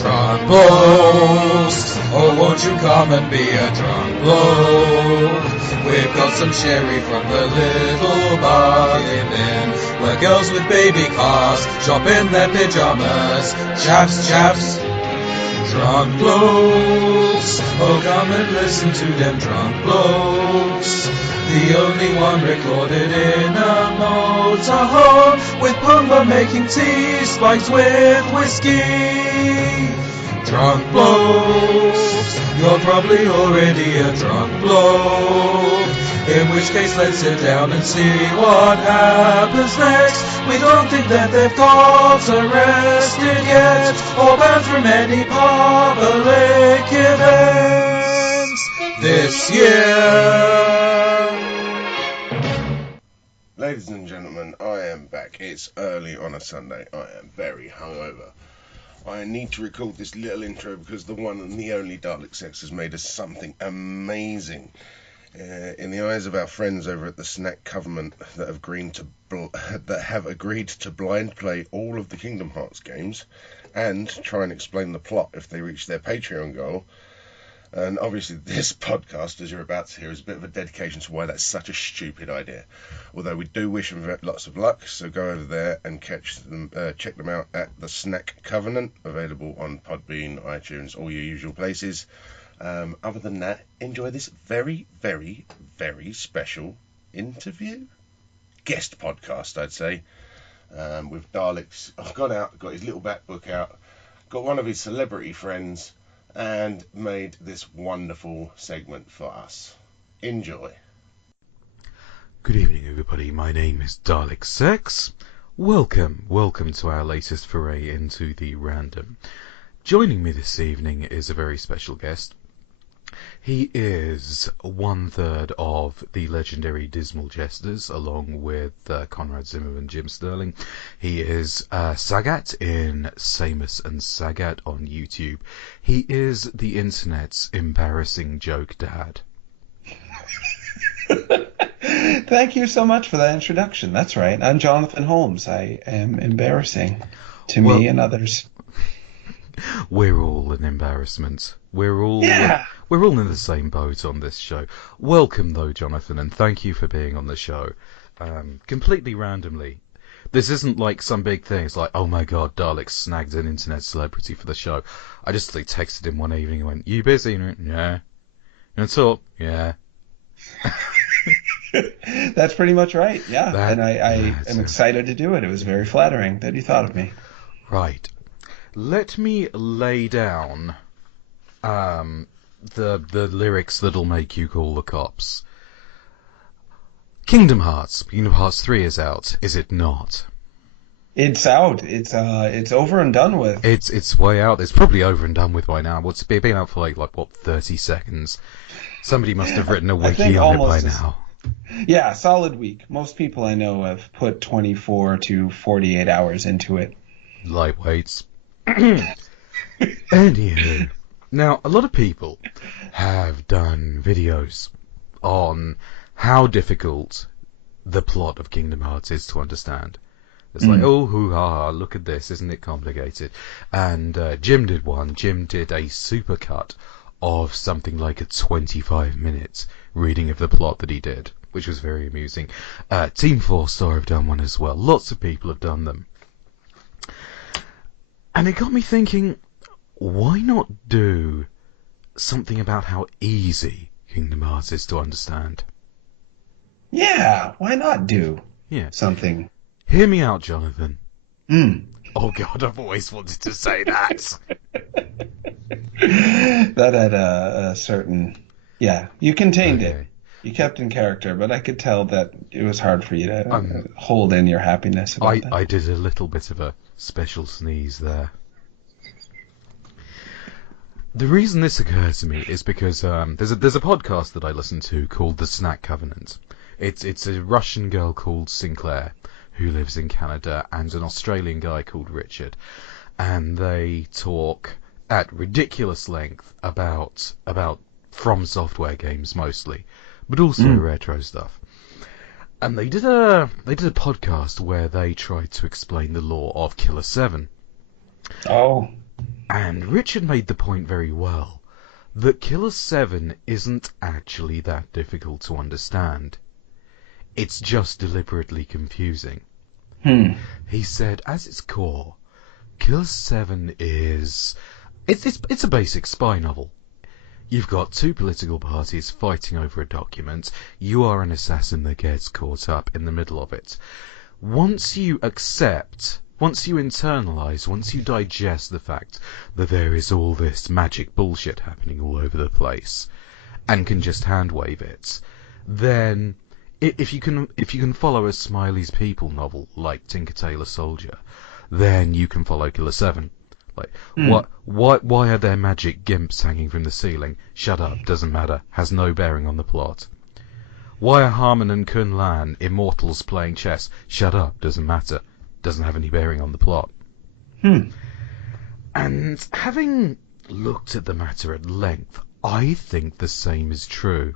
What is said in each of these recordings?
Drunk blokes, oh won't you come and be a drunk bloke? We've got some sherry from the little bar in Inn, where girls with baby cars shop in their pyjamas. Chaps, chaps, drunk blokes, oh come and listen to them drunk blokes. The only one recorded in a motorhome, with Pumba making tea spiked with whiskey. Drunk blokes, you're probably already a drunk bloke, in which case let's sit down and see what happens next. We don't think that they've got arrested yet, or banned from any public events this year. Ladies and gentlemen, I am back. It's early on a Sunday. I am very hungover. I need to record this little intro because the one and the only Dalek Sex has made us something amazing. In the eyes of our friends over at the Snack Covenant that have agreed to blind play all of the Kingdom Hearts games and try and explain the plot if they reach their Patreon goal. And obviously this podcast, as you're about to hear, is a bit of a dedication to why that's such a stupid idea. Although we do wish them lots of luck, so go over there and check them out at the Snack Covenant, available on Podbean, iTunes, all your usual places. Other than that, enjoy this very, very, very special interview. Guest podcast, I'd say, with Dalek's. I've got his little back book out, got one of his celebrity friends, and made this wonderful segment for us. Enjoy. Good evening, everybody. My name is Dalek Sex. Welcome to our latest foray into the random. Joining me this evening is a very special guest. He is 1/3 of the legendary Dismal Jesters, along with Conrad Zimmer and Jim Sterling. He is Sagat in Samus and Sagat on YouTube. He is the internet's embarrassing joke dad. Thank you so much for that introduction. That's right. I'm Jonathan Holmes. I am embarrassing to me and others. We're all an embarrassment. We're all in the same boat on this show. Welcome, though, Jonathan, and thank you for being on the show. Completely randomly. This isn't like some big thing. It's like, oh my god, Dalek snagged an internet celebrity for the show. I just texted him one evening and went, "You busy?" And he went, "Yeah." "You want to talk?" "Yeah." That's pretty much right, yeah. And I am excited to do it. It was very flattering that you thought of me. Right. Let me lay down the lyrics that'll make you call the cops. Kingdom Hearts 3 is out, is it not? It's out. It's over and done with. It's way out. It's probably over and done with by now. It's been out for like 30 seconds. Somebody must have written a wiki on it by now. Yeah, solid week. Most people I know have put 24 to 48 hours into it. Lightweights. Anywho, now a lot of people have done videos on how difficult the plot of Kingdom Hearts is to understand. It's like, oh, hoo-ha, look at this, isn't it complicated? And Jim did one. Jim did a supercut of something like a 25-minute reading of the plot that he did, which was very amusing. Team 4-Star have done one as well. Lots of people have done them. And it got me thinking, why not do something about how easy Kingdom Hearts is to understand? Yeah, why not do something? Hear me out, Jonathan. Oh god, I've always wanted to say that. That had a certain... Yeah, you contained it. You kept in character, but I could tell that it was hard for you to hold in your happiness about that. I did a little bit of a special sneeze there. The reason this occurs to me is because there's a podcast that I listen to called The Snack Covenant. It's a Russian girl called Sinclair who lives in Canada and an Australian guy called Richard, and they talk at ridiculous length about From Software games mostly, but also retro stuff. And they did a podcast where they tried to explain the lore of Killer 7. Oh. And Richard made the point very well that Killer 7 isn't actually that difficult to understand. It's just deliberately confusing. He said, as its core, Killer 7 is... It's a basic spy novel. You've got two political parties fighting over a document. You are an assassin that gets caught up in the middle of it. Once you accept, once you internalize, once you digest the fact that there is all this magic bullshit happening all over the place, and can just hand-wave it, then if you can follow a Smiley's People novel like Tinker Tailor Soldier, then you can follow Killer 7. Like, why are there magic gimps hanging from the ceiling? Shut up, doesn't matter, has no bearing on the plot. Why are Harmon and Kun Lan immortals playing chess? Shut up, doesn't matter, doesn't have any bearing on the plot. And having looked at the matter at length, I think the same is true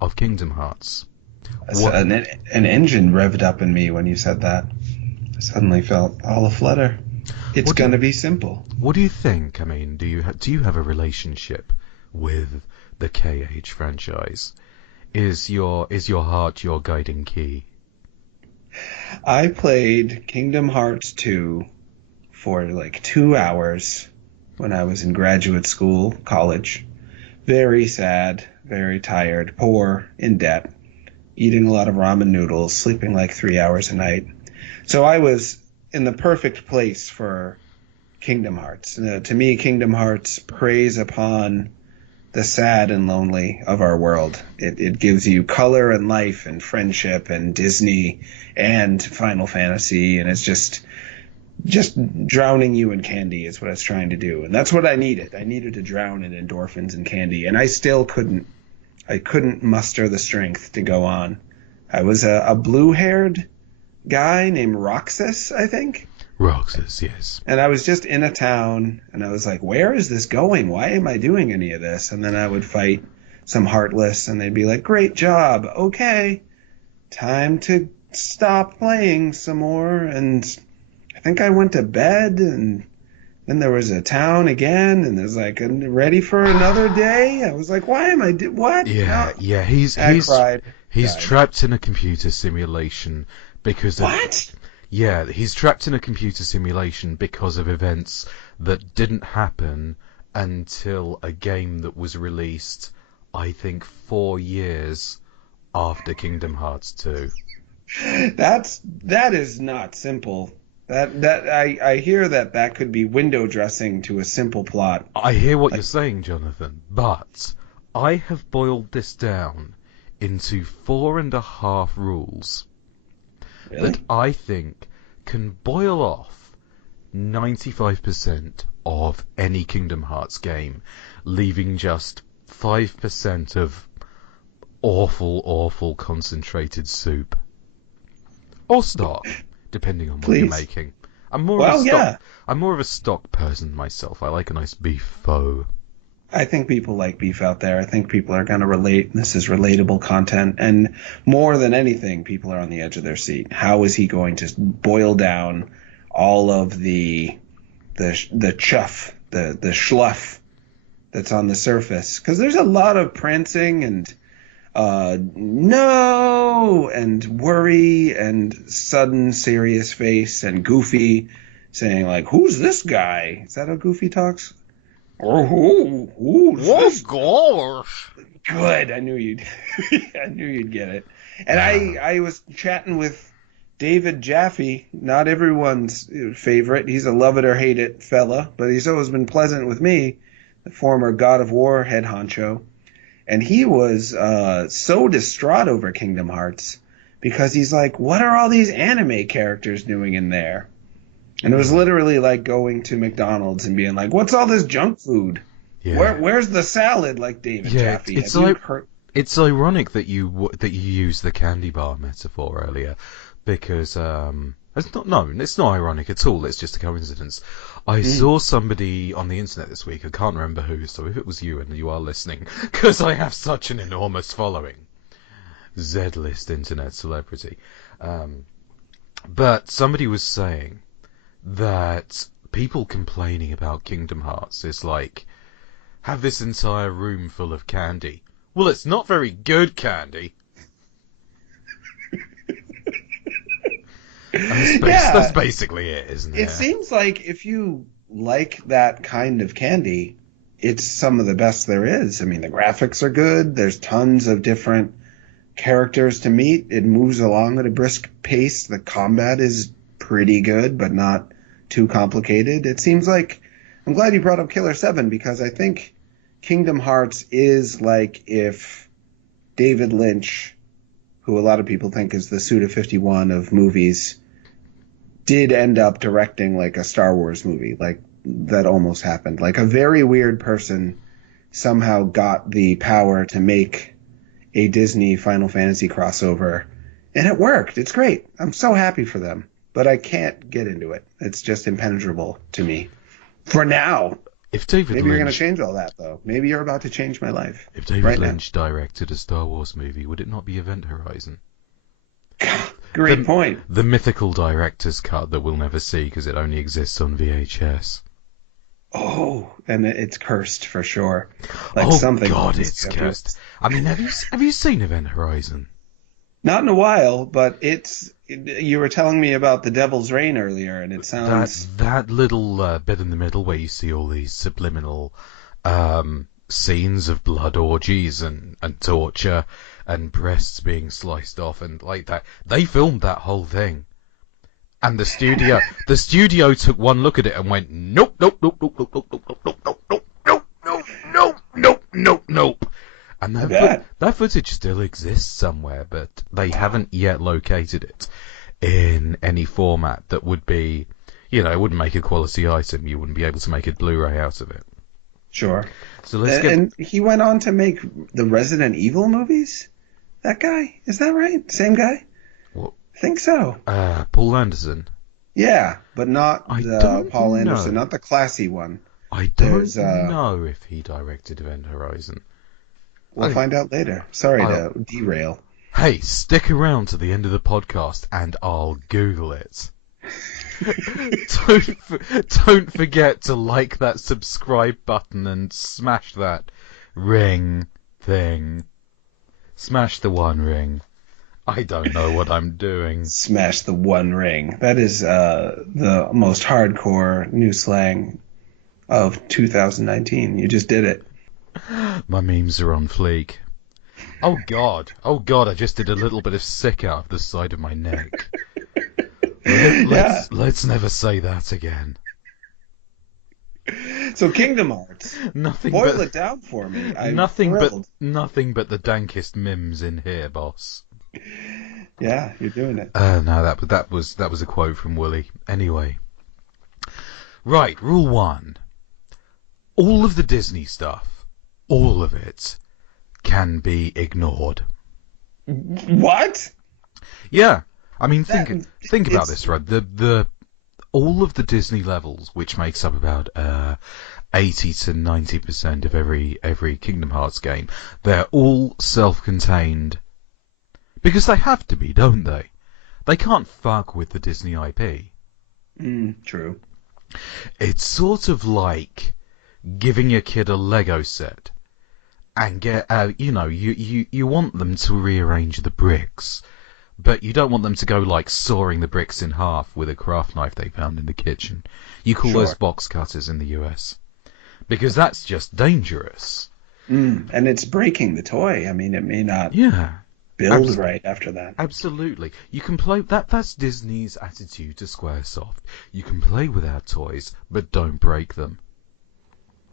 of Kingdom Hearts. An engine revved up in me when you said that. I suddenly felt all aflutter. It's going to be simple. What do you think? I mean, do you have a relationship with the KH franchise? Is your heart your guiding key? I played Kingdom Hearts 2 for like 2 hours when I was in graduate school, college. Very sad, very tired, poor, in debt, eating a lot of ramen noodles, sleeping like 3 hours a night. So I was in the perfect place for Kingdom Hearts. To me, Kingdom Hearts preys upon the sad and lonely of our world. It gives you color and life and friendship and Disney and Final Fantasy, and it's just drowning you in candy is what it's trying to do. And that's what I needed. I needed to drown in endorphins and candy, and I still couldn't muster the strength to go on. I was a blue-haired guy named Roxas, I think. Roxas, yes. And I was just in a town, and I was like, where is this going? Why am I doing any of this? And then I would fight some Heartless, and they'd be like, great job. Okay, time to stop playing some more. And I think I went to bed, and then there was a town again, and there's like, ready for another day? I was like, why am I what? Yeah, no. yeah, he's cried. He's trapped in a computer simulation because of... What? Yeah, he's trapped in a computer simulation because of events that didn't happen until a game that was released, I think, 4 years after Kingdom Hearts 2. That is not simple. I hear that could be window dressing to a simple plot. I hear what you're saying, Jonathan, but I have boiled this down into 4.5 rules. Really? That I think can boil off 95% of any Kingdom Hearts game, leaving just 5% of awful concentrated soup. Or stock, depending on what you're making. I'm more of a stock person myself. I like a nice beef pho. I think people like beef out there. I think people are going to relate. This is relatable content. And more than anything, people are on the edge of their seat. How is he going to boil down all of the chuff, the schluff that's on the surface? Because there's a lot of prancing and no and worry and sudden serious face and Goofy saying like, who's this guy? Is that how Goofy talks? Oh gosh! Good. I knew you'd get it. And I was chatting with David Jaffe, not everyone's favorite. He's a love it or hate it fella, but he's always been pleasant with me, the former God of War head honcho. And he was so distraught over Kingdom Hearts because he's like, what are all these anime characters doing in there? And it was literally like going to McDonald's and being like, what's all this junk food? Yeah. Where's the salad, like David Jaffe? It's ironic that you used the candy bar metaphor earlier, because it's not ironic at all. It's just a coincidence. I saw somebody on the internet this week. I can't remember who. So if it was you and you are listening, because I have such an enormous following, Z-list internet celebrity. But somebody was saying that people complaining about Kingdom Hearts is like, have this entire room full of candy. Well, it's not very good candy. That's basically it, isn't it? It seems like if you like that kind of candy, it's some of the best there is. I mean, the graphics are good. There's tons of different characters to meet. It moves along at a brisk pace. The combat is pretty good, but not too complicated. It seems like, I'm glad you brought up Killer 7, because I think Kingdom Hearts is like if David Lynch, who a lot of people think is the Suda51 of movies, did end up directing like a Star Wars movie. Like, that almost happened. Like, a very weird person somehow got the power to make a Disney Final Fantasy crossover, and it worked. It's great. I'm so happy for them, but I can't get into it. It's just impenetrable to me for now. Maybe you're going to change all that, though. Maybe you're about to change my life. If David Lynch directed a Star Wars movie, would it not be Event Horizon? Great point. The mythical director's cut that we'll never see because it only exists on VHS. Oh, and it's cursed for sure. God, it's cursed. I mean, have you seen Event Horizon? Not in a while, but you were telling me about the Devil's Reign earlier, and it sounds... That little bit in the middle where you see all these subliminal scenes of blood orgies and torture and breasts being sliced off and like that. They filmed that whole thing. And the studio took one look at it and went, nope, nope, nope, nope, nope, nope, nope, nope, nope, nope, nope, nope, nope, nope, nope, nope. And that footage still exists somewhere, but they haven't yet located it in any format that would be, it wouldn't make a quality item. You wouldn't be able to make a Blu-ray out of it. Sure. So and he went on to make the Resident Evil movies? That guy? Is that right? Same guy? What? I think so. Paul Anderson. Yeah, but not the Paul Anderson, not the classy one. I don't know if he directed Event Horizon. We'll find out later. Sorry to derail. Hey, stick around to the end of the podcast and I'll Google it. Don't forget to like that subscribe button and smash that ring thing. Smash the one ring. I don't know what I'm doing. Smash the one ring. That is the most hardcore new slang of 2019. You just did it. My memes are on fleek. Oh god, I just did a little bit of sick out of the side of my neck. Let's never say that again. So Kingdom Hearts. Boil it down for me. Nothing but the dankest mims in here, boss. Yeah, you're doing it. No, that was a quote from Wooly. Anyway. Right, rule 1. All of the Disney stuff, all of it, can be ignored. What? Yeah. I mean, think about this, right? All of the Disney levels, which makes up about 80 to 90% of every Kingdom Hearts game, they're all self-contained. Because they have to be, don't they? They can't fuck with the Disney IP. True. It's sort of like giving your kid a Lego set and you want them to rearrange the bricks, but you don't want them to go like sawing the bricks in half with a craft knife they found in the kitchen. You call those box cutters in the US. Because that's just dangerous. And it's breaking the toy. I mean, it may not build right after that. Absolutely. You can play... That's Disney's attitude to Squaresoft. You can play with our toys, but don't break them.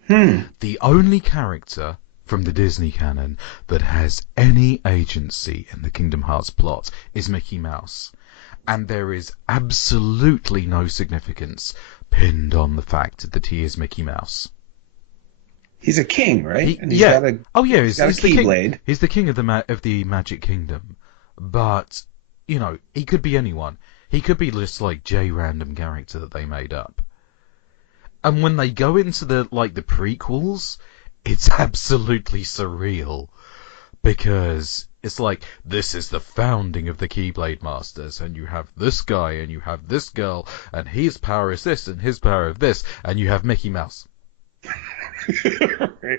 The only character from the Disney canon that has any agency in the Kingdom Hearts plot is Mickey Mouse. And there is absolutely no significance pinned on the fact that he is Mickey Mouse. He's a king, right? He's got a Keyblade. He's the king of the Magic Kingdom. But, he could be anyone. He could be just like J random character that they made up. And when they go into the prequels, it's absolutely surreal. Because It's like, this is the founding of the Keyblade Masters, and you have this guy, and you have this girl, and his power is this, and his power is this, and you have Mickey Mouse.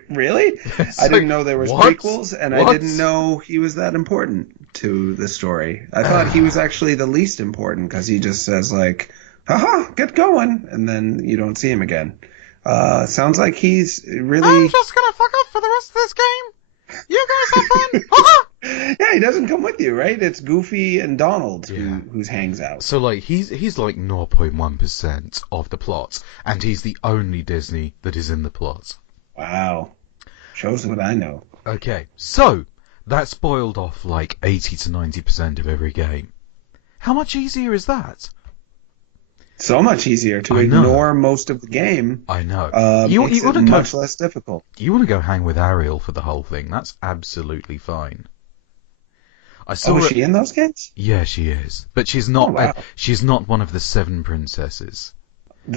Really? I didn't know there was prequels, and I didn't know he was that important to the story. I thought he was actually the least important, because he just says, like, haha, get going, and then you don't see him again. Sounds like he's really... I'm just gonna fuck up for the rest of this game. You guys have fun. Haha! Yeah, he doesn't come with you, right? It's Goofy and Donald who hangs out. So, like, he's like 0.1% of the plot, and he's the only Disney that is in the plot. Wow. Shows what I know. Okay, so, that's boiled off like 80 to 90% of every game. How much easier is that? So much easier to ignore most of the game. I know. Makes it much less difficult. You want to go hang with Ariel for the whole thing, that's absolutely fine. Is she in those games? Yeah, she is. But she's not. Wow. She's not one of the 7 princesses.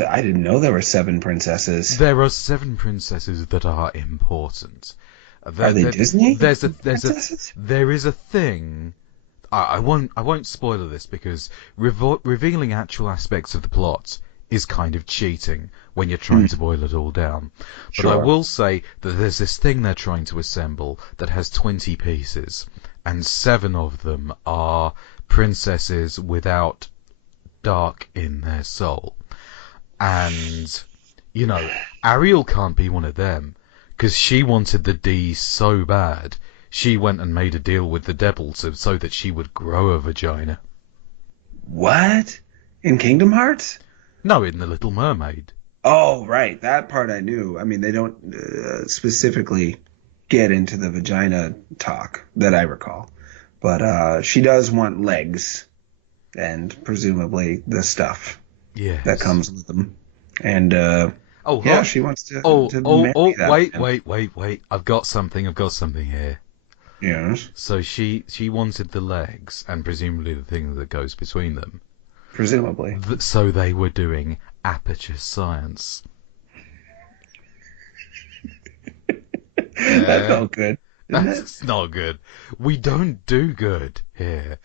I didn't know there were 7 princesses. There are 7 princesses that are important. Are they Disney? There is a thing. I won't spoil this because revealing actual aspects of the plot is kind of cheating when you're trying to boil it all down. But I will say that there's this thing they're trying to assemble that has 20 pieces. And 7 of them are princesses without dark in their soul. And, you know, Ariel can't be one of them, because she wanted the D so bad, she went and made a deal with the devil so that she would grow a vagina. What? In Kingdom Hearts? No, in The Little Mermaid. Oh, right. That part I knew. I mean, they don't specifically get into the vagina talk that I recall. But she does want legs and presumably the stuff that comes with them. And she wants to wait. I've got something here. Yes. So she wanted the legs and presumably the thing that goes between them. Presumably. So they were doing aperture science. That felt good. That's not good. We don't do good here.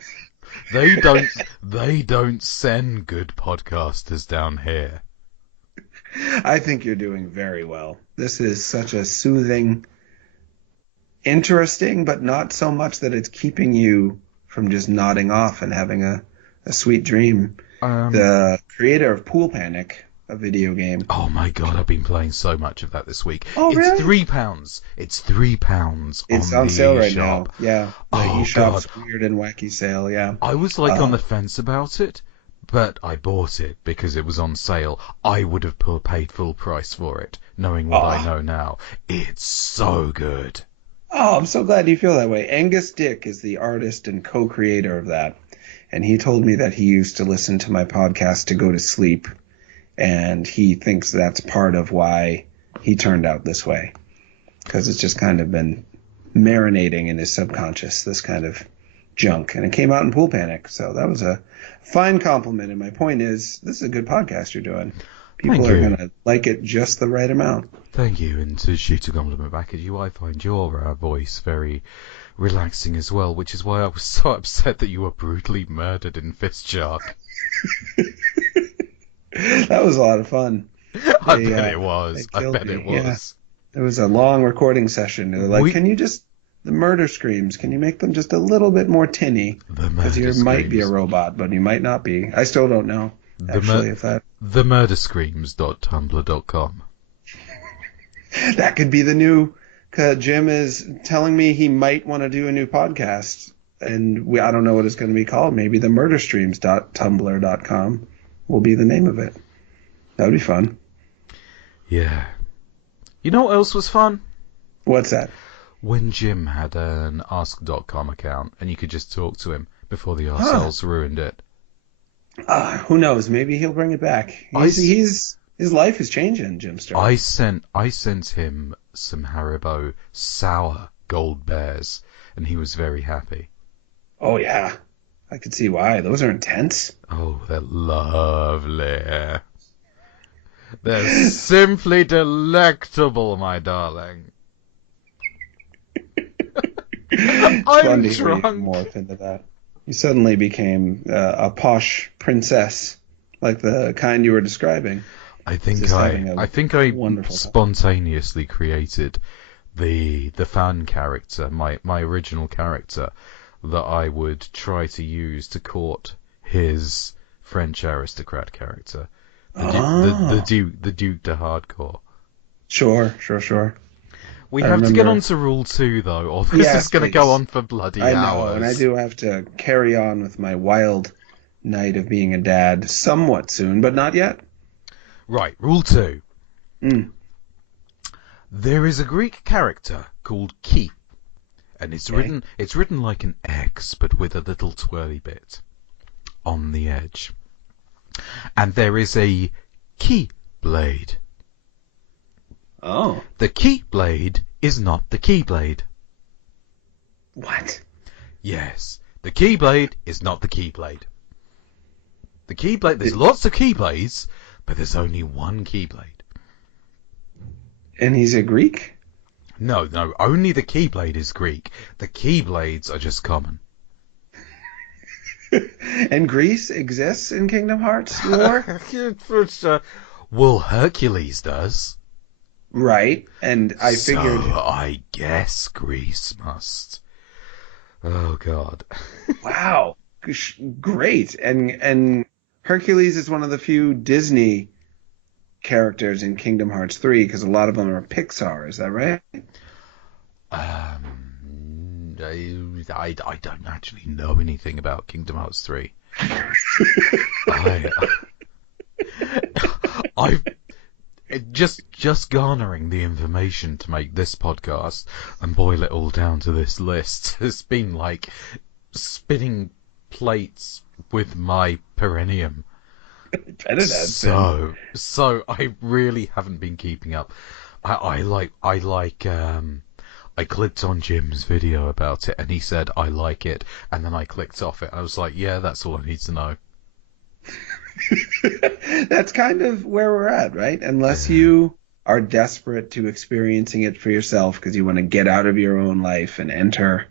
They don't send good podcasters down here. I think you're doing very well. This is such a soothing, interesting, but not so much that it's keeping you from just nodding off and having a sweet dream. The creator of Pool Panic, a video game. Oh my god, I've been playing so much of that this week. Oh, it's really? £3. It's £3 It's on sale right now. eShop. Yeah. The eShop's weird and wacky sale, yeah. I was like on the fence about it, but I bought it because it was on sale. I would have paid full price for it, knowing what I know now. It's so good. Oh, I'm so glad you feel that way. Angus Dick is the artist and co-creator of that. And he told me that he used to listen to my podcast to go to sleep. And he thinks that's part of why he turned out this way. Because it's just kind of been marinating in his subconscious, this kind of junk. And it came out in Pool Panic. So that was a fine compliment. And my point is, this is a good podcast you're doing. People are going to like it just the right amount. Thank you. And to shoot a compliment back at you, I find your voice very relaxing as well, which is why I was so upset that you were brutally murdered in Fist Shark. That was a lot of fun. I bet it was. Yeah. It was a long recording session. They were like, can you just... The murder screams, can you make them just a little bit more tinny? Because you might be a robot, but you might not be. I still don't know, actually, if that... TheMurderScreams.tumblr.com. That could be the new... Jim is telling me he might want to do a new podcast, and I don't know what it's going to be called. Maybe TheMurderStreams.tumblr.com will be the name of it. That would be fun. Yeah. You know what else was fun? What's that? When Jim had an Ask.com account, and you could just talk to him before the arseholes ruined it. Who knows? Maybe he'll bring it back. His life is changing, Jim Stern. I sent him some Haribo sour gold bears, and he was very happy. Oh, yeah. I could see why. Those are intense. Oh, they're lovely. They're simply delectable, my darling. It's fun I'm to hear you drunk. morph into that. You suddenly became a posh princess, like the kind you were describing. I think Just I, having a I think I wonderful time. spontaneously created the fan character, my original character, that I would try to use to court his French aristocrat character, the Duke de Hardcore. Sure. We I have to get remember. on to rule 2 though, or this Yes, is going to go please. on for bloody I know, hours. and I do have to carry on with my wild night of being a dad somewhat soon, but not yet. Right, rule 2. Mm. There is a Greek character called Key, and it's Okay. written like an X, but with a little twirly bit on the edge. And there is a Keyblade. Oh. The Keyblade is not the Keyblade. What? Yes, the Keyblade is not the Keyblade. The Keyblade, there's lots of Keyblades, but there's only one Keyblade. And he's a Greek? No, only the Keyblade is Greek. The Keyblades are just common. And Greece exists in Kingdom Hearts lore? Well, Hercules does. Right, and I figured... So I guess Greece must. Oh, God. Wow, great. And Hercules is one of the few Disney characters in Kingdom Hearts 3, because a lot of them are Pixar, is that right? I don't actually know anything about Kingdom Hearts 3. I've just garnering the information to make this podcast and boil it all down to this list has been like spinning plates with my perineum. So I really haven't been keeping up. I clicked on Jim's video about it and he said I like it, and then I clicked off it. I was like, yeah, that's all I need to know. That's kind of where we're at, right? Unless you are desperate to experiencing it for yourself because you want to get out of your own life and enter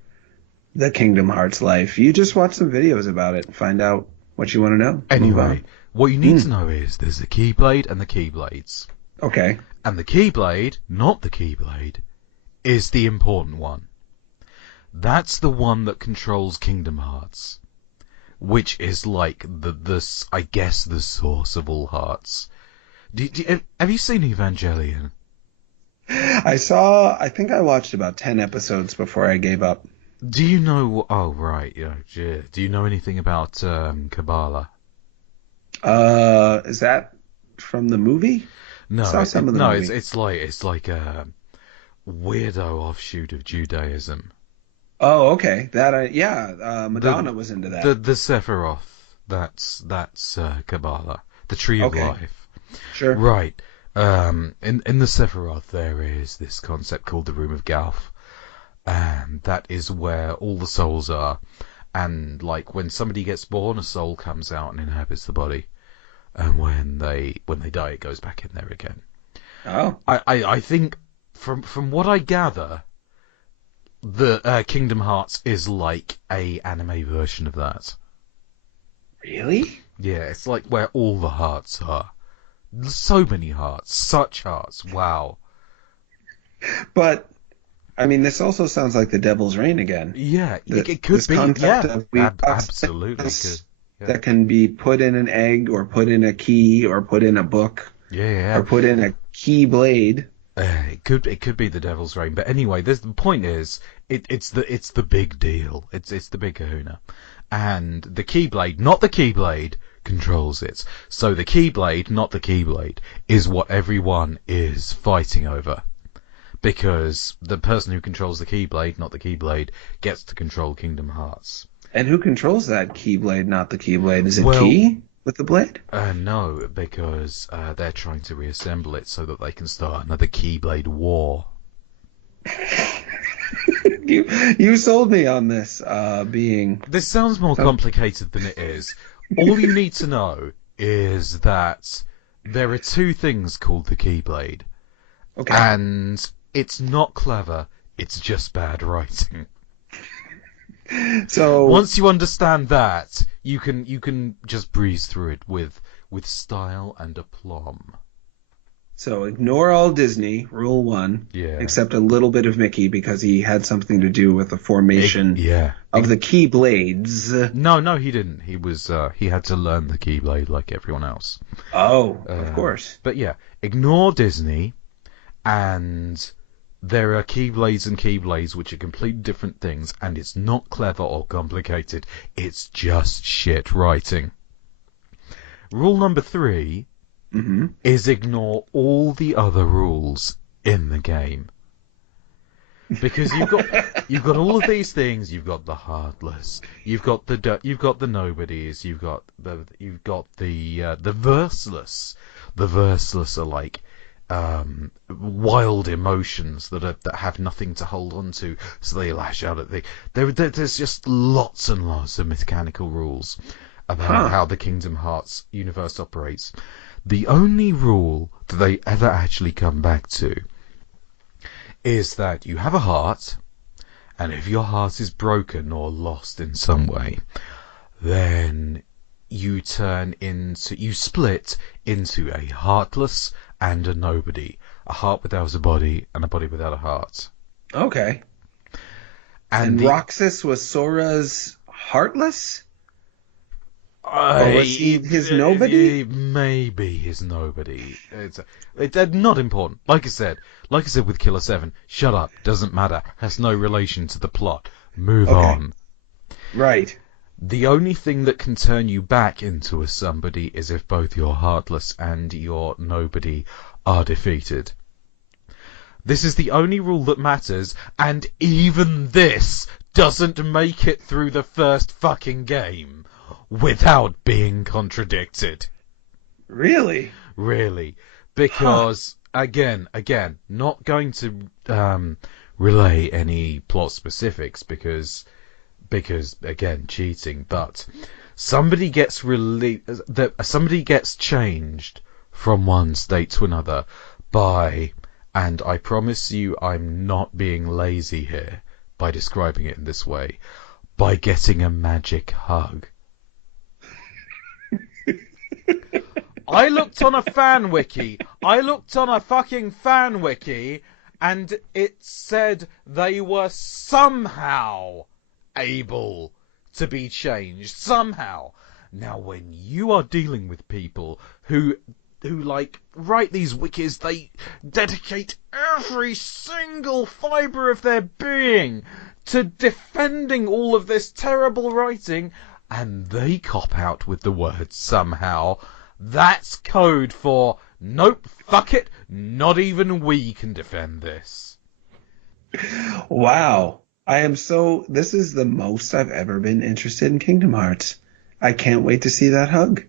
the Kingdom Hearts life, you just watch some videos about it and find out what you want to know. Anyway, what you need to know is there's the Keyblade and the Keyblades. Okay. And the Keyblade, not the Keyblade, is the important one. That's the one that controls Kingdom Hearts, which is like I guess the source of all hearts. Have you seen Evangelion? I think I watched about 10 episodes before I gave up. Do you know? Oh right, yeah. Do you know anything about Kabbalah? Is that from the movie? No, I saw some of the movie. it's like a weirdo offshoot of Judaism. Oh, okay. Madonna was into that. The Sephiroth. That's Kabbalah, the Tree of Life. Sure. Right. In the Sephiroth there is this concept called the Room of Galf, and that is where all the souls are. And like when somebody gets born, a soul comes out and inhabits the body, and when they die, it goes back in there again. Oh. I think from what I gather, the Kingdom Hearts is like a anime version of that. Really? Yeah, it's like where all the hearts are. So many hearts, such hearts. Wow. But I mean, this also sounds like the Devil's Reign again. Yeah, it could this be. concept Yeah, of absolutely. Could. Yeah. That can be put in an egg, or put in a key, or put in a book, or put in a keyblade. It could be the Devil's Reign, but anyway, the point is, it's the big deal. It's the big kahuna, and the Keyblade, not the Keyblade, controls it. So the Keyblade, not the Keyblade, is what everyone is fighting over, because the person who controls the Keyblade, not the Keyblade, gets to control Kingdom Hearts. And who controls that Keyblade, not the Keyblade? Is it Key with the blade? No, because they're trying to reassemble it so that they can start another Keyblade war. You sold me on this being... This sounds more complicated than it is. All you need to know is that there are two things called the Keyblade. Okay. And it's not clever, it's just bad writing. So Once you understand that, you can just breeze through it with style and aplomb. So ignore all Disney, rule one, Yeah. except a little bit of Mickey because he had something to do with the formation Yeah. of the Keyblades. No, he didn't. He had to learn the Keyblade like everyone else. Oh, of course. But yeah, ignore Disney, and there are Keyblades and Keyblades which are completely different things, and it's not clever or complicated. It's just shit writing. Rule number 3 is ignore all the other rules in the game. Because you've got all of these things. You've got the heartless. You've got the nobodies. You've got the verseless. The verseless are like wild emotions that have nothing to hold on to, so they lash out at there's just lots and lots of mechanical rules about how the Kingdom Hearts universe operates. The only rule that they ever actually come back to is that you have a heart, and if your heart is broken or lost in some way, then you split into a heartless and a nobody. A heart without a body, and a body without a heart. Okay. And Roxas was Sora's heartless? Or was he his nobody? Maybe his nobody. It's not important. Like I said with Killer 7, shut up, doesn't matter, has no relation to the plot. Move on. Right. The only thing that can turn you back into a somebody is if both your heartless and your nobody are defeated. This is the only rule that matters, and even this doesn't make it through the first fucking game without being contradicted. Really? Really. Because, again, not going to relay any plot specifics because again, cheating, but somebody gets somebody gets changed from one state to another by, and I promise you I'm not being lazy here by describing it in this way, by getting a magic hug. I looked on a fan wiki. And it said they were somehow able to be changed. Somehow. Now, when you are dealing with people who like write these wikis, they dedicate every single fibre of their being to defending all of this terrible writing, and they cop out with the word somehow. That's code for, nope, fuck it, not even we can defend this. Wow. This is the most I've ever been interested in Kingdom Hearts. I can't wait to see that hug.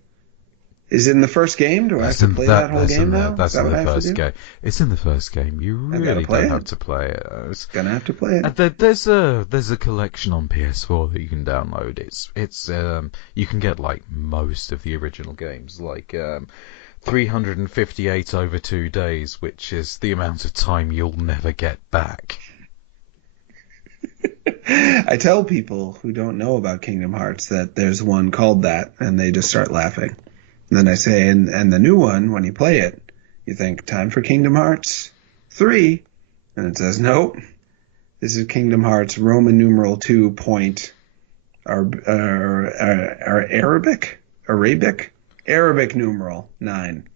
Is it in the first game? Do I have to play that whole game now? That's in the first game. It's in the first game. You really don't have to play it. Gonna have to play it. There's a collection on PS4 that you can download. It's you can get like most of the original games, like 358 over 2 days, which is the amount of time you'll never get back. I tell people who don't know about Kingdom Hearts that there's one called that, and they just start laughing. And then I say, and the new one, when you play it, you think, time for Kingdom Hearts 3. And it says, nope, this is Kingdom Hearts Roman numeral 2 point, Arabic numeral 9.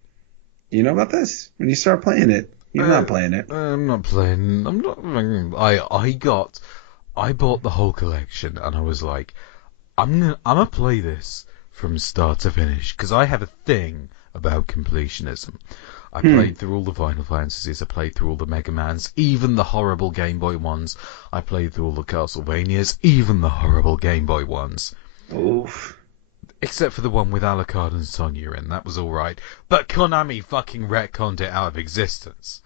You know about this? When you start playing it, you're not playing it. I'm not playing. I bought the whole collection, and I was like, I'm gonna play this from start to finish, because I have a thing about completionism. I played through all the Final Fantasies, I played through all the Mega Mans, even the horrible Game Boy ones. I played through all the Castlevanias, even the horrible Game Boy ones. Oof. Except for the one with Alucard and Sonya in, that was alright. But Konami fucking retconned it out of existence.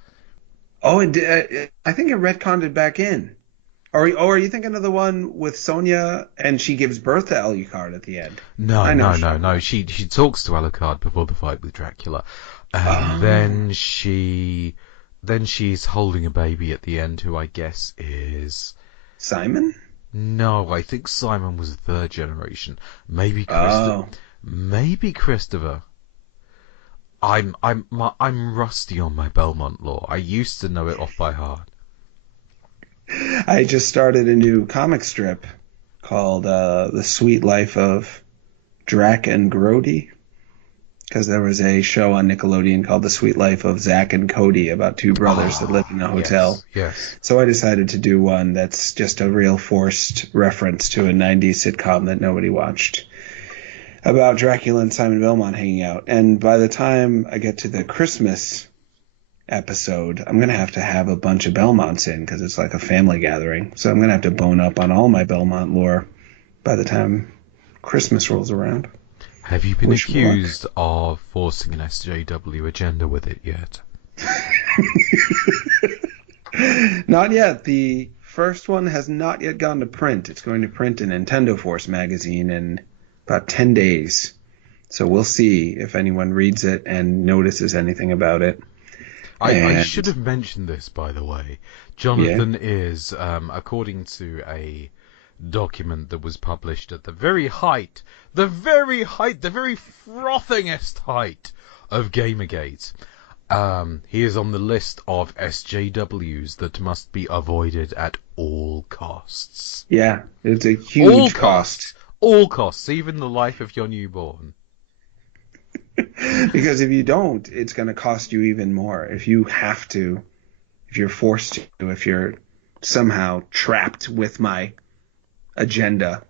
Oh, I think it retconned it back in. Or are you thinking of the one with Sonya and she gives birth to Alucard at the end? No. She talks to Alucard before the fight with Dracula, and then she's holding a baby at the end, who I guess is Simon. No, I think Simon was third generation. Maybe Oh. Maybe Christopher. I'm rusty on my Belmont lore. I used to know it off by heart. I just started a new comic strip called The Sweet Life of Drac and Grody, because there was a show on Nickelodeon called The Sweet Life of Zack and Cody about two brothers that live in a hotel. Yes. So I decided to do one that's just a real forced reference to a 90s sitcom that nobody watched, about Dracula and Simon Belmont hanging out. And by the time I get to the Christmas episode, I'm going to have a bunch of Belmonts in, because it's like a family gathering. So I'm going to have to bone up on all my Belmont lore by the time Christmas rolls around. Have you been accused of forcing an SJW agenda with it yet? Not yet. The first one has not yet gone to print. It's going to print in Nintendo Force magazine in about 10 days. So we'll see if anyone reads it and notices anything about it. I should have mentioned this, by the way. Jonathan is, according to a document that was published at the very frothingest height of Gamergate, he is on the list of SJWs that must be avoided at all costs. Yeah, it's a huge cost. All costs, even the life of your newborn. Because if you don't, it's going to cost you even more. If you have to, if you're forced to, if you're somehow trapped with my agenda,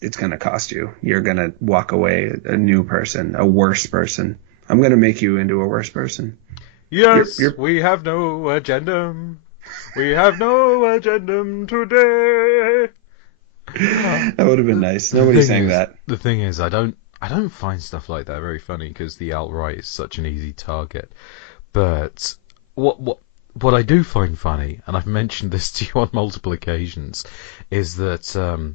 it's going to cost you. You're going to walk away a new person, a worse person. I'm going to make you into a worse person. Yes, we have no agenda. We have no agenda today. That would have been nice. Nobody sang that. The thing is, I don't find stuff like that very funny, because the alt-right is such an easy target. But what I do find funny, and I've mentioned this to you on multiple occasions, is that,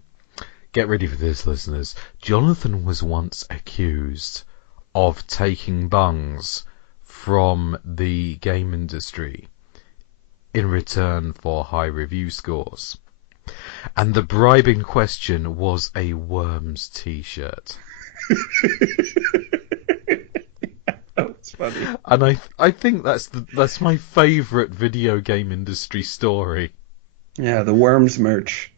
get ready for this, listeners, Jonathan was once accused of taking bungs from the game industry in return for high review scores. And the bribe in question was a Worms t-shirt. That's funny. And I think that's my favourite video game industry story. Yeah, the Worms merch.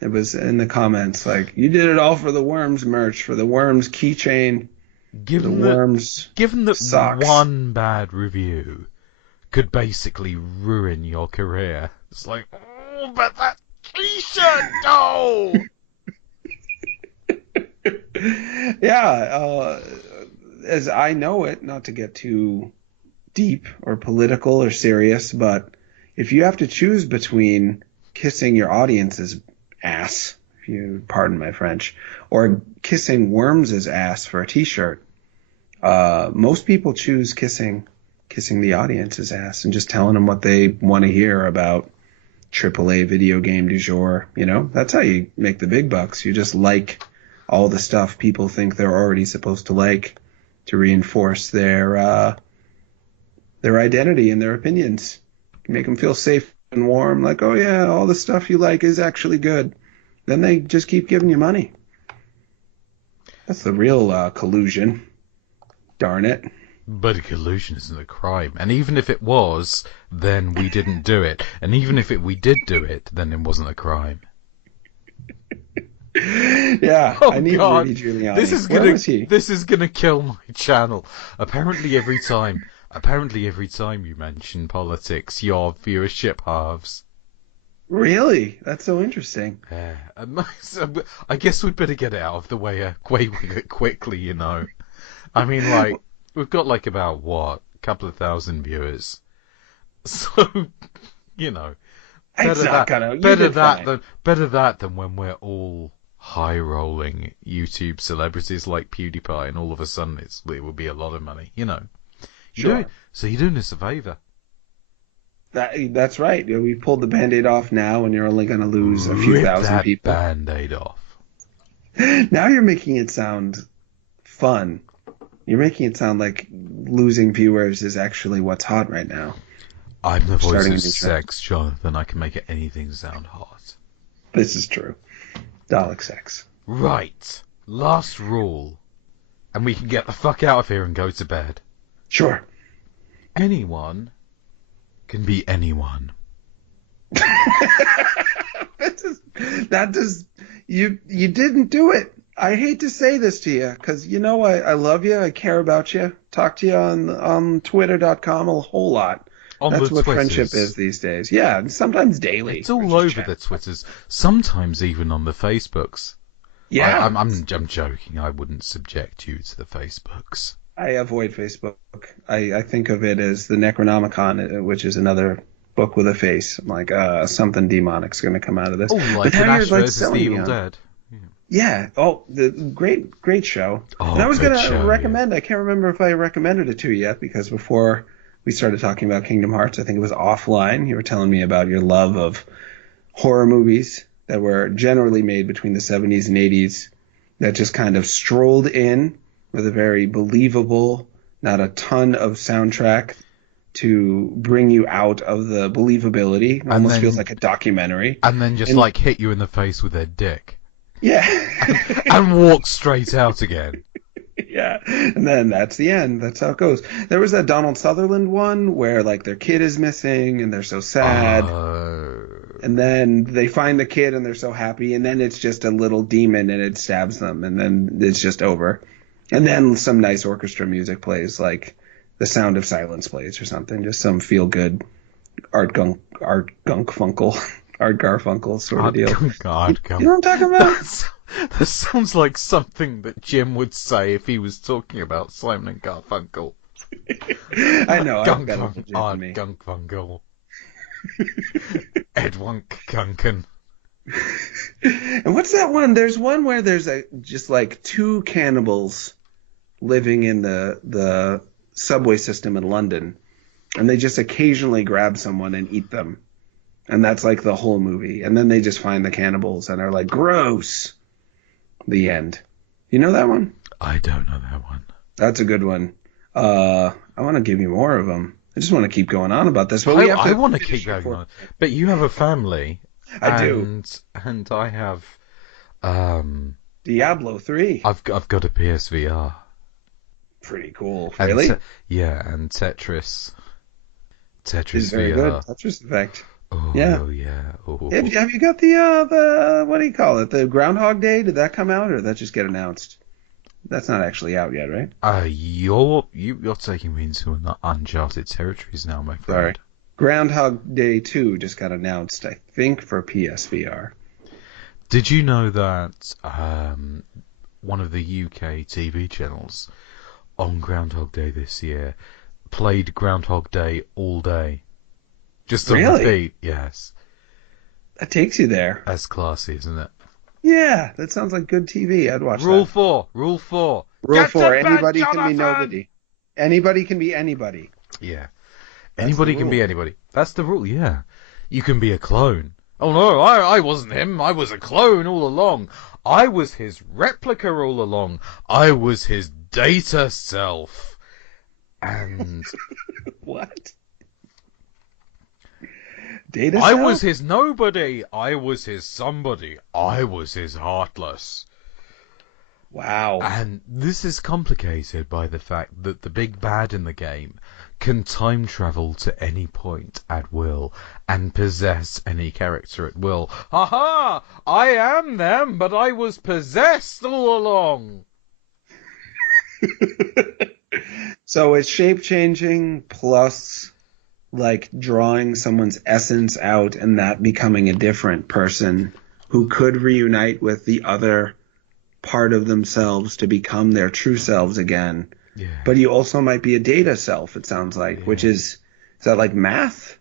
It was in the comments like, you did it all for the Worms merch, for the Worms keychain, Given that socks. One bad review could basically ruin your career, it's like, oh, but that t-shirt, no! Yeah, as I know it, not to get too deep or political or serious, but if you have to choose between kissing your audience's ass, if you pardon my French, or kissing Worms' ass for a t-shirt, most people choose kissing the audience's ass and just telling them what they want to hear about AAA video game du jour. You know, that's how you make the big bucks. You just like all the stuff people think they're already supposed to like to reinforce their identity and their opinions. You make them feel safe and warm, like, oh yeah, all the stuff you like is actually good. Then they just keep giving you money. That's the real collusion. Darn it. But collusion isn't a crime. And even if it was, then we didn't do it. And even if we did do it, then it wasn't a crime. Yeah, oh, I need God. Rudy Giuliani. This is gonna kill my channel. Apparently every time you mention politics, your viewership halves. Really? That's so interesting. Yeah. I guess we'd better get it out of the way quickly, you know. I mean, like, we've got like about, what, a couple of thousand viewers. So, you know, better that than when we're all high-rolling YouTube celebrities like PewDiePie, and all of a sudden it will be a lot of money, you know. Sure. So you're doing us a favour. That's right. We pulled the Band-Aid off now, and you're only going to lose a few thousand people. Band-Aid off. Now you're making it sound fun. You're making it sound like losing viewers is actually what's hot right now. I'm the voice of sex, Jonathan. I can make anything sound hot. This is true. Dalek Sex. Right. Last rule. And we can get the fuck out of here and go to bed. Sure. Anyone can be anyone. You didn't do it. I hate to say this to you because I love you. I care about you. Talk to you on Twitter.com a whole lot. That's what friendship is these days. Yeah, sometimes daily. It's all over the Twitters. Sometimes even on the Facebooks. Yeah, I'm joking. I wouldn't subject you to the Facebooks. I avoid Facebook. I think of it as the Necronomicon, which is another book with a face. I'm like, something demonic's going to come out of this. Oh, like an Ash versus the Evil Dead. Yeah. Oh, the great show. Oh, and I was going to recommend. Yeah. I can't remember if I recommended it to you yet because before we started talking about Kingdom Hearts, I think it was offline. You were telling me about your love of horror movies that were generally made between the 70s and 80s that just kind of strolled in with a very believable, not a ton of soundtrack to bring you out of the believability. It almost feels like a documentary. And then just hit you in the face with their dick. Yeah. and walk straight out again. Yeah. And then that's the end. That's how it goes. There was that Donald Sutherland one where their kid is missing and they're so sad. And then they find the kid and they're so happy. And then it's just a little demon and it stabs them. And then it's just over. And then some nice orchestra music plays, like The Sound of Silence plays or something. Just some feel-good Art Garfunkel sort of deal. You know what I'm talking about? That sounds like something that Jim would say if he was talking about Simon and Garfunkel. I know. I've got Art Garfunkel. Edwunk Gunkin. And what's that one? There's one where there's just two cannibals living in the subway system in London, and they just occasionally grab someone and eat them. And that's the whole movie. And then they just find the cannibals and are like, gross. The end. You know that one? I don't know that one. That's a good one. I want to give you more of them. I just want to keep going on about this. But I want to keep going on. But you have a family. I do. And I have... Diablo 3. I've got a PSVR. Pretty cool. And really? And Tetris. Tetris is very VR. Good. Tetris Effect. Oh, yeah. Yeah. Oh. Have you got the what do you call it? The Groundhog Day? Did that come out or did that just get announced? That's not actually out yet, right? You're taking me into uncharted territories now, my friend. Sorry. Groundhog Day 2 just got announced, I think, for PSVR. Did you know that one of the UK TV channels on Groundhog Day this year played Groundhog Day all day? Just on repeat, yes. That takes you there. That's classy, isn't it? Yeah, that sounds like good TV. I'd watch Rule that. 4. Rule 4. Rule 4. Anybody can be nobody. Anybody can be anybody. Yeah. Anybody can be anybody. That's the rule, yeah. You can be a clone. Oh no, I wasn't him. I was a clone all along. I was his replica all along. I was his data self. And... What? Data I self? was his nobody. I was his somebody. I was his heartless. Wow. And this is complicated by the fact that the big bad in the game can time travel to any point at will and possess any character at will. Ha! I am them, but I was possessed all along. So it's shape-changing plus drawing someone's essence out and that becoming a different person who could reunite with the other part of themselves to become their true selves again. Yeah. But you also might be a data self, it sounds like, which is that like math?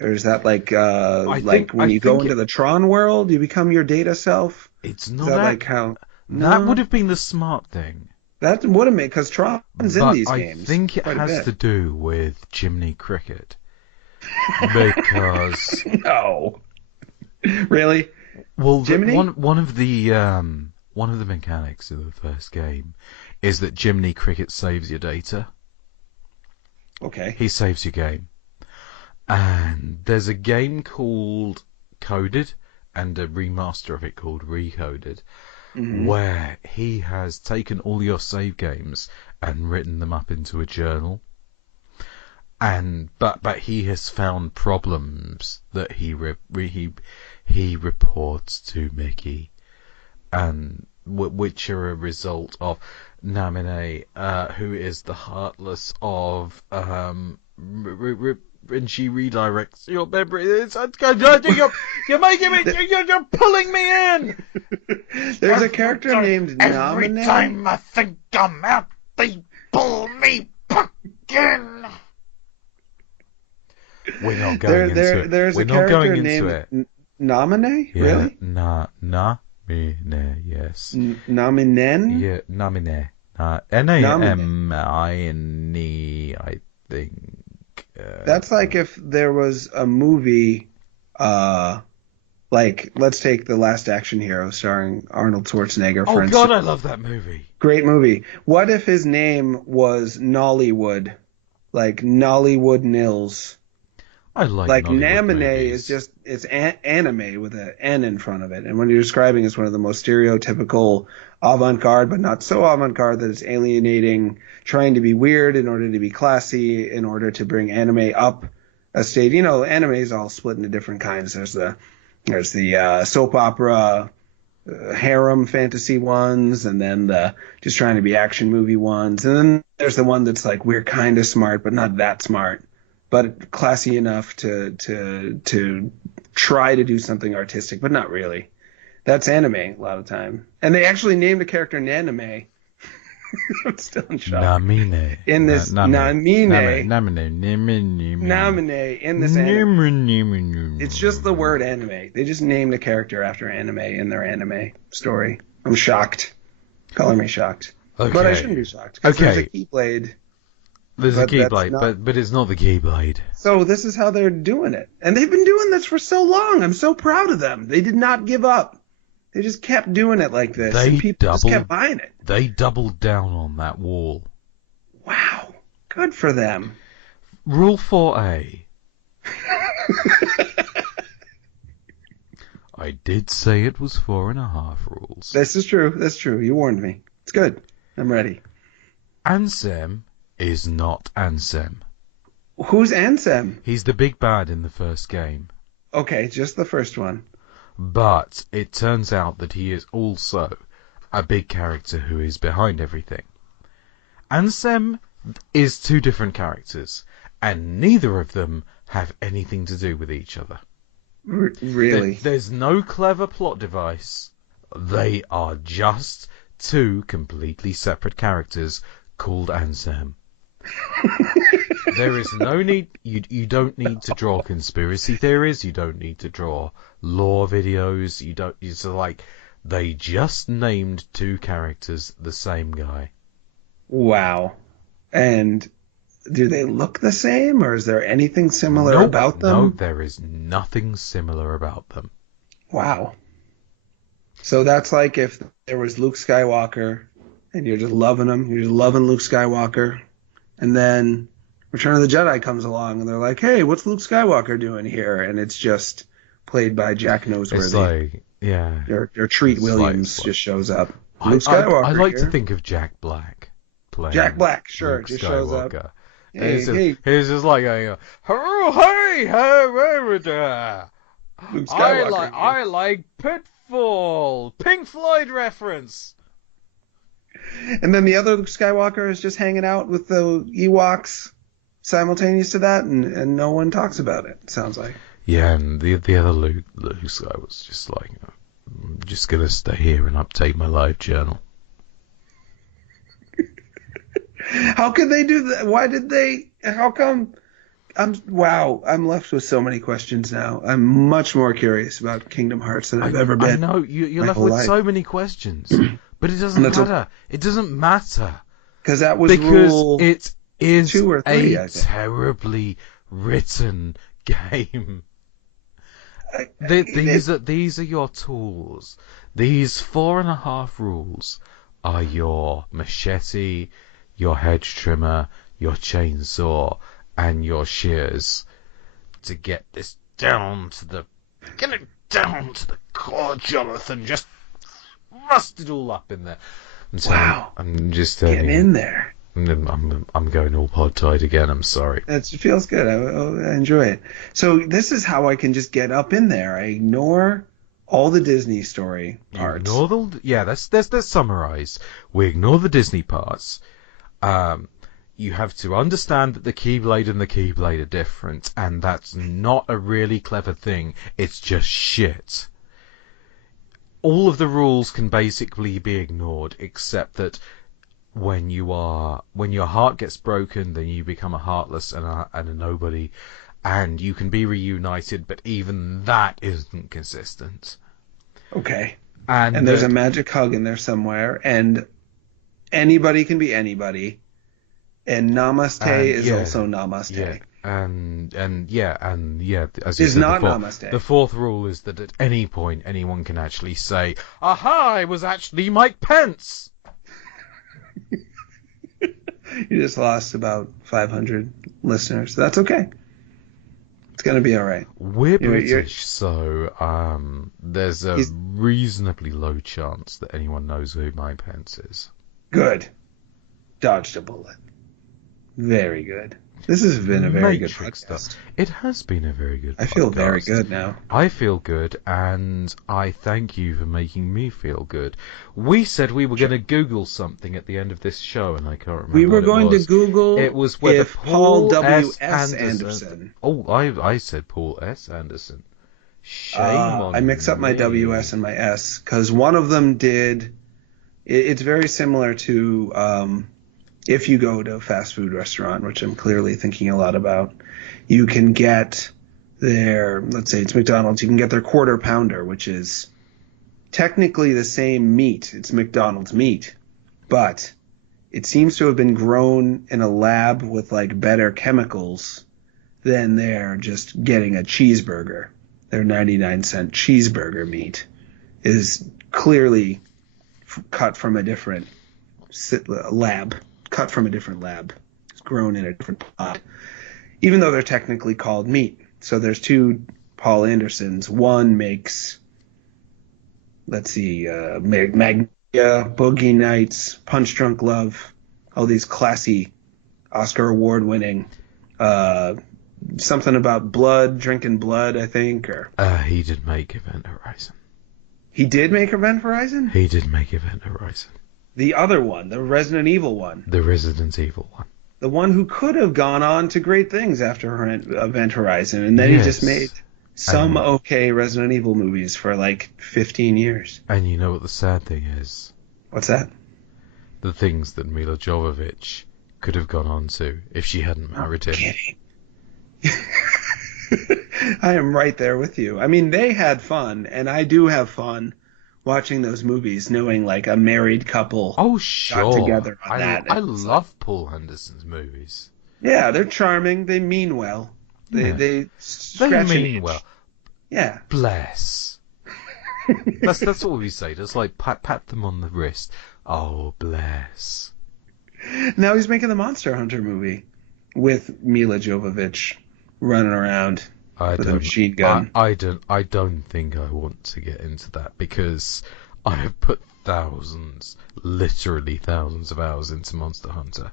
Or is that when you go into the Tron world, you become your data self? It's not is that like how... That would have been the smart thing. That would have made, because Tron's in these games. I think it has to do with Jiminy Cricket. Because... No. Really? Well, Jiminy? one of the mechanics of the first game is that Jiminy Cricket saves your data. Okay. He saves your game. And there's a game called Coded, and a remaster of it called Recoded, Mhm. where he has taken all your save games and written them up into a journal. But he has found problems that he reports to Mickey, and which are a result of Namine, who is the Heartless of and she redirects your memory. You're making me. You're pulling me in. There's a character named Every Namine. time I think I'm out, they pull me back in. We're not going into it. There's We're a not character going into it. named Namine. Yeah, Really? Namine, yes. Naminen. Yeah, Namine. Namine, I think. That's like if there was a movie, like let's take The Last Action Hero starring Arnold Schwarzenegger. For Oh God, I love that movie. Great movie. What if his name was Nollywood, like Nollywood Nils? I like Namine movies. is just it's anime with an N in front of it, and when you're describing it's one of the most stereotypical avant-garde, but not so avant-garde that it's alienating, trying to be weird in order to be classy, in order to bring anime up a stage. You know, anime is all split into different kinds. There's the soap opera, harem fantasy ones, and then the just trying to be action movie ones, and then there's the one that's like we're kind of smart but not that smart, but classy enough to try to do something artistic, but not really. That's anime a lot of time. And they actually named a character Nanime. I'm still in shock. Namine. In this Namine in this anime. It's just the word anime. They just named a character after anime in their anime story. I'm shocked. Color me shocked. Okay. But I shouldn't be shocked. Because there's a Keyblade. There's a But that's Keyblade, not- but it's not the Keyblade. So this is how they're doing it. And they've been doing this for so long. I'm so proud of them. They did not give up. They just kept doing it like this. They and people just kept buying it. They doubled down on that wall. Wow. Good for them. Rule 4A. I did say it was 4.5 rules. This is true. That's true. You warned me. It's good. I'm ready. Ansem is not Ansem. Who's Ansem? He's the big bad in the first game. Okay, just the first one. But it turns out that he is also a big character who is behind everything. Ansem is two different characters, and neither of them have anything to do with each other. Really? There's no clever plot device. They are just two completely separate characters called Ansem. There is no need. You don't need to draw conspiracy theories. You don't need to draw lore videos. You don't. It's like they just named two characters the same guy. Wow. And do they look the same, or is there anything similar about them? No, there is nothing similar about them. Wow. So that's like if there was Luke Skywalker, and you're just loving him. You're just loving Luke Skywalker, and then Return of the Jedi comes along, and they're like, "Hey, what's Luke Skywalker doing here?" And it's just played by Jack Noseworthy. It's like, yeah. Your Treat It's Williams like- just shows up. I Luke Skywalker. I like to here. think of Jack Black playing Jack Black, sure, Luke just shows up. Skywalker. Hey, He's just like going, "Oh, hey, there. Luke Skywalker. I like Pitfall, Pink Floyd reference." And then the other Luke Skywalker is just hanging out with the Ewoks simultaneous to that, and no one talks about it, sounds like. Yeah, and the other Luke Skywalker was just like, "I'm just gonna stay here and update my live journal." How could they do that? Why did they? How come? I'm left with so many questions now. I'm much more curious about Kingdom Hearts than I've ever been. I know, you're my left whole with life. so many questions, but it doesn't And that's matter. It doesn't matter. Because that was Because rule it is 2 or 3, I a think. terribly written game. I- These are your tools. These 4.5 rules are your machete, your hedge trimmer, your chainsaw, and your shears to get this down to the down to the core, Jonathan. Just rust it all up in there. And so Wow. I'm just Getting in there. I'm going all pod-tied again. I'm sorry. It feels good. I enjoy it. So this is how I can just get up in there. I ignore all the Disney story parts. Let's summarize. We ignore the Disney parts. You have to understand that the Keyblade and the Keyblade are different, and that's not a really clever thing. It's just shit. All of the rules can basically be ignored, except that when your heart gets broken, then you become a heartless and a nobody, and you can be reunited, but even that isn't consistent. Okay. And there's a magic hug in there somewhere, and anybody can be anybody. And Namaste is also Namaste. Yeah. And as Is you said not before, Namaste. the fourth rule is that at any point anyone can actually say, "Aha! I was actually Mike Pence." You just lost about 500 listeners. That's okay. It's gonna be all right. We're British, so there's a reasonably low chance that anyone knows who Mike Pence is. Good. Dodged a bullet. Very good. This has been a very good podcast. It has been a very good podcast. I feel very good now. I feel good, and I thank you for making me feel good. We said we were going to Google something at the end of this show, and I can't remember. We were going to Google it was whether if Paul W. S. Anderson. Oh, I said Paul S. Anderson. Shame on I mix up my me. WS and my S, because one of them did... It's very similar to... if you go to a fast food restaurant, which I'm clearly thinking a lot about, you can get their, let's say it's McDonald's, you can get their quarter pounder, which is technically the same meat. It's McDonald's meat, but it seems to have been grown in a lab with like better chemicals than they're just getting a cheeseburger. Their 99-cent cheeseburger meat is clearly cut from a different lab. Cut from a different lab. It's grown in a different pot. Even though they're technically called meat. So there's two Paul Andersons. One makes, let's see, Magnolia, Boogie Nights, Punch Drunk Love, all these classy Oscar award winning, something about blood, drinking blood, I think. Or he did make Event Horizon. He did make Event Horizon? He did make Event Horizon. The other one, the Resident Evil one. The Resident Evil one. The one who could have gone on to great things after Event Horizon, and then he just made some okay Resident Evil movies for like 15 years. And you know what the sad thing is? What's that? The things that Mila Jovovich could have gone on to if she hadn't married him. I am right there with you. I mean, they had fun, and I do have fun watching those movies, knowing like a married couple got together on that. I love Paul Henderson's movies. Yeah, they're charming. They mean well. They mean well. Yeah. Bless. that's what we say. Just like pat them on the wrist. Oh, bless. Now he's making the Monster Hunter movie with Mila Jovovich running around with a machine gun. I don't think I want to get into that because I have put literally thousands of hours into Monster Hunter.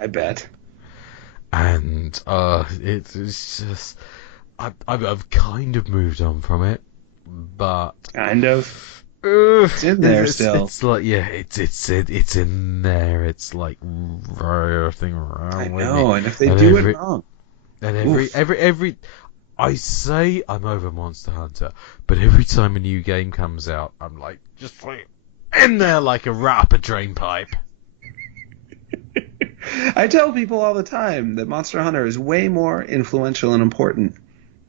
I bet. And it's just I've kind of moved on from it, but kind of. It's in there still. It's like it's in there. It's like rioting around. I know, and if they do it wrong, and every I say I'm over Monster Hunter, but every time a new game comes out, I'm like just like in there like a rat up a drain pipe. I tell people all the time that Monster Hunter is way more influential and important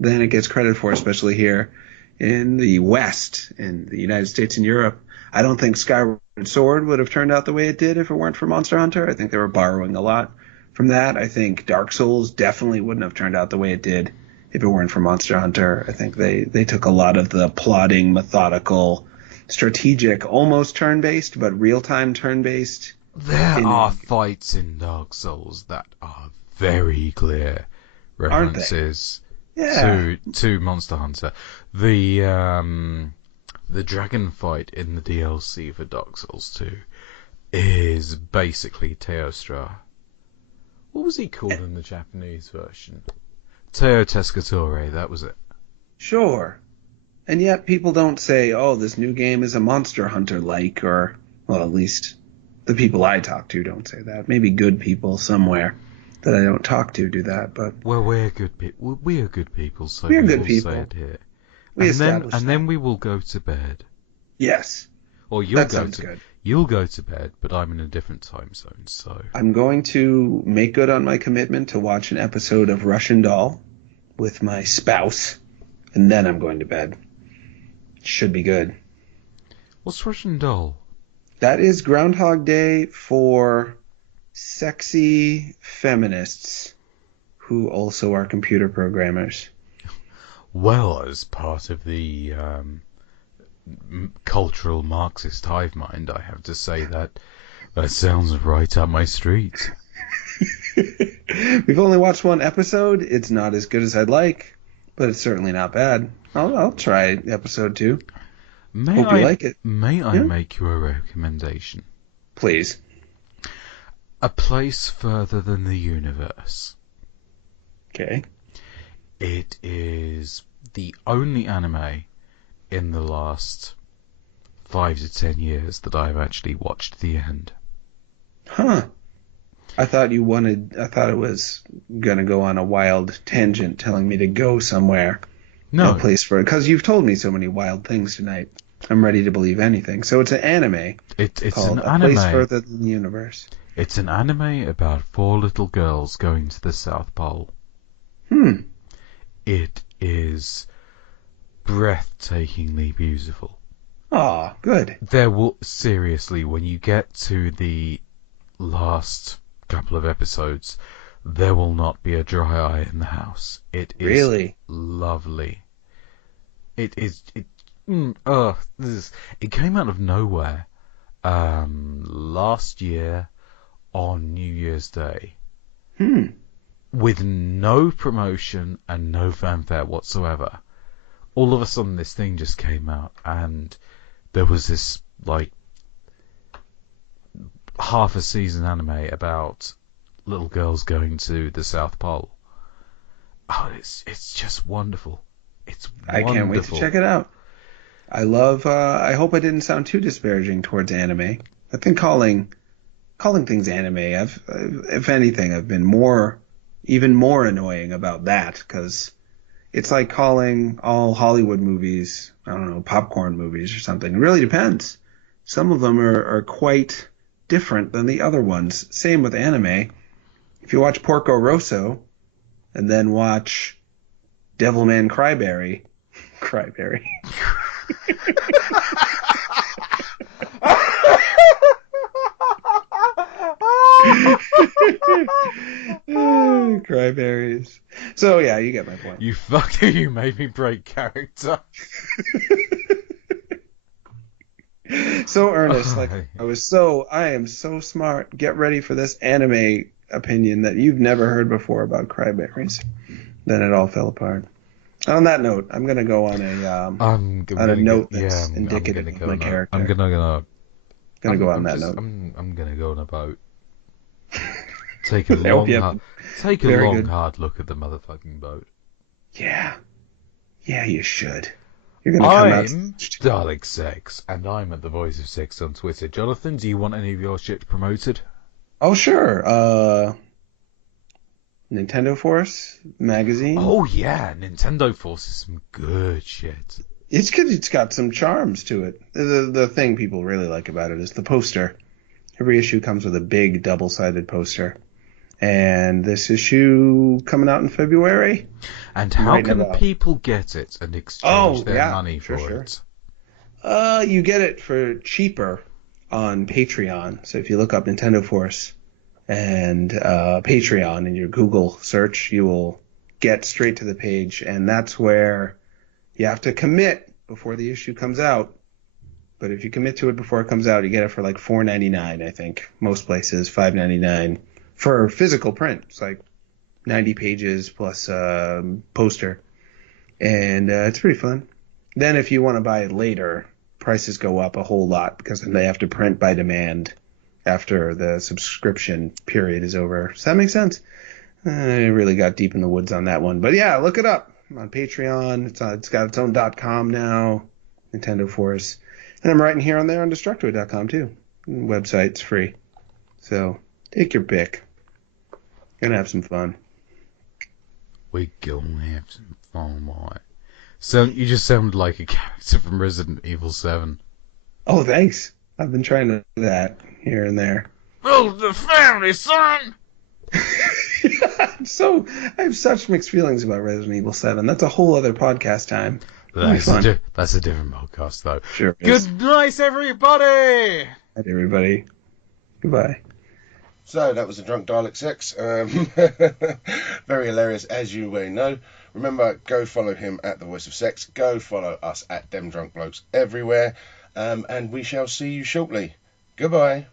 than it gets credit for, especially here in the West, in the United States and Europe. I don't think Skyward Sword would have turned out the way it did if it weren't for Monster Hunter. I think they were borrowing a lot from that. I think Dark Souls definitely wouldn't have turned out the way it did if it weren't for Monster Hunter. I think they took a lot of the plotting, methodical, strategic, almost turn-based, but real-time turn-based. There are fights in Dark Souls that are very clear references Yeah. to Monster Hunter. The dragon fight in the DLC for Dark Souls 2 is basically Teostra. What was he called in the Japanese version? Teo Tescatore, that was it. Sure. And yet people don't say, oh, this new game is a Monster Hunter-like, or, well, at least the people I talk to don't say that. Maybe good people somewhere that I don't talk to do that, but... Well, we're good people. We are good people, so we are we good will people. say it here. We And established that. then we will go to bed. Yes. Or That sounds good. You'll go to bed, but I'm in a different time zone, so... I'm going to make good on my commitment to watch an episode of Russian Doll with my spouse, and then I'm going to bed. Should be good. What's Russian Doll? That is Groundhog Day for sexy feminists who also are computer programmers. Well, as part of the cultural Marxist hive mind, I have to say that sounds right up my street. We've only watched one episode. It's not as good as I'd like, but it's certainly not bad. I'll try episode 2. Hope you like it. May I Yeah? make you a recommendation? Please. A Place Further Than the Universe. Okay. It is the only anime in the last 5 to 10 years that I've actually watched the end. Huh. I thought it was gonna go on a wild tangent telling me to go somewhere. No, No place for it. Because you've told me so many wild things tonight. I'm ready to believe anything. So it's an anime it's called an A Place anime. Further Than the Universe. It's an anime about 4 little girls going to the South Pole. It is breathtakingly beautiful. Aw, good. Seriously, when you get to the last couple of episodes, there will not be a dry eye in the house. It is Really? lovely. It came out of nowhere last year on New Year's Day. With no promotion and no fanfare whatsoever. All of a sudden this thing just came out, and there was this, like, half a season anime about little girls going to the South Pole. Oh, it's just wonderful. It's wonderful. I can't wait to check it out. I hope I didn't sound too disparaging towards anime. I think calling things anime, if anything, I've been even more annoying about that, because it's like calling all Hollywood movies, I don't know, popcorn movies or something. It really depends. Some of them are quite different than the other ones. Same with anime. If you watch Porco Rosso and then watch Devilman Cryberry. Cryberries. So yeah, you get my point. You made me break character. So Ernest, I am so smart. Get ready for this anime opinion that you've never heard before about Cryberries. Then it all fell apart. On that note, I'm gonna go on a note that's indicative of my character. I'm gonna go on that note. I'm gonna go on a boat. Take a long hard look at the motherfucking boat. Yeah, you should. You're gonna come out. I'm Dalek Sex, and I'm at the Voice of Sex on Twitter. Jonathan, do you want any of your shit promoted? Oh sure. Nintendo Force magazine. Oh yeah, Nintendo Force is some good shit. It's good. It's got some charms to it. The thing people really like about it is the poster. Every issue comes with a big double-sided poster. And this issue coming out in February. And how can people get it and exchange their money for it? You get it for cheaper on Patreon. So if you look up Nintendo Force and Patreon in your Google search, you will get straight to the page. And that's where you have to commit before the issue comes out. But if you commit to it before it comes out, you get it for like $4.99, I think. Most places, $5.99 for physical print. It's like 90 pages plus poster. And it's pretty fun. Then if you want to buy it later, prices go up a whole lot because then they have to print by demand after the subscription period is over. Does that make sense? I really got deep in the woods on that one. But yeah, look it up. I'm on Patreon. It's got its own .com now, Nintendo Force. And I'm writing here on there on Destructoid.com too. The website's free. So take your pick. Gonna have some fun. We gonna have some fun, boy. So you just sound like a character from Resident Evil 7. Oh, thanks. I've been trying to do that here and there. Build the family, son! So I have such mixed feelings about Resident Evil 7. That's a whole other podcast time. That's a different podcast, though. Sure is. Good night, everybody! Night, everybody. Goodbye. So that was a drunk Dalek Sex. Very hilarious, as you may know. Remember, go follow him at The Voice of Sex. Go follow us at Dem Drunk Blokes everywhere. And we shall see you shortly. Goodbye.